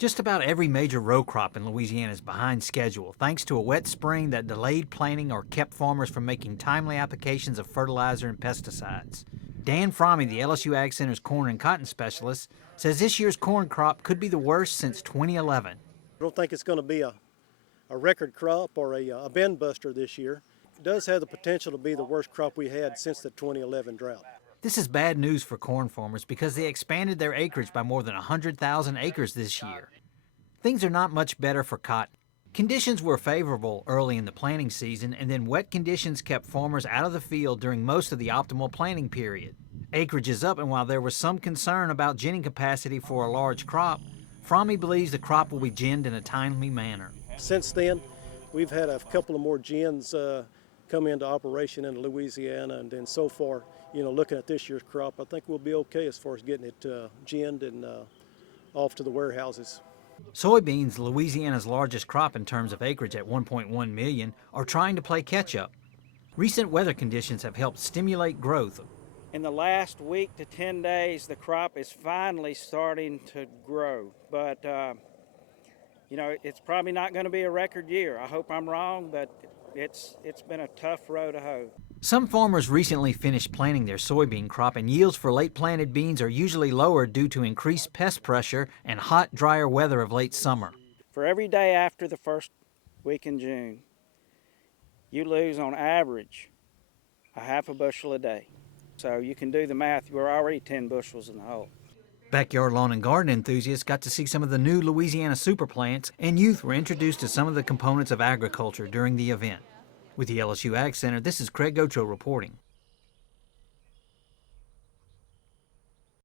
Just about every major row crop in Louisiana is behind schedule, thanks to a wet spring that delayed planting or kept farmers from making timely applications of fertilizer and pesticides. Dan Fromme, the LSU AgCenter's corn and cotton specialist, says this year's corn crop could be the worst since 2011. I don't think it's going to be a record crop or a bend buster this year. It does have the potential to be the worst crop we had since the 2011 drought. This is bad news for corn farmers because they expanded their acreage by more than 100,000 acres this year. Things are not much better for cotton. Conditions were favorable early in the planting season, and then wet conditions kept farmers out of the field during most of the optimal planting period. Acreage is up, and while there was some concern about ginning capacity for a large crop, Fromme believes the crop will be ginned in a timely manner. Since then, we've had a couple of more gins come into operation in Louisiana, and then so far, looking at this year's crop, I think we'll be okay as far as getting it ginned and off to the warehouses. Soybeans, Louisiana's largest crop in terms of acreage at 1.1 million, are trying to play catch-up. Recent weather conditions have helped stimulate growth. In the last week to 10 days, the crop is finally starting to grow, but it's probably not going to be a record year. I hope I'm wrong, but it's been a tough row to hoe. Some farmers recently finished planting their soybean crop, and yields for late planted beans are usually lower due to increased pest pressure and hot, drier weather of late summer. For every day after the first week in June, you lose on average a half a bushel a day. So you can do the math. We're already 10 bushels in the hole. Backyard lawn and garden enthusiasts got to see some of the new Louisiana Super Plants, and youth were introduced to some of the components of agriculture during the event. With the LSU AgCenter, this is Craig Gautreaux reporting.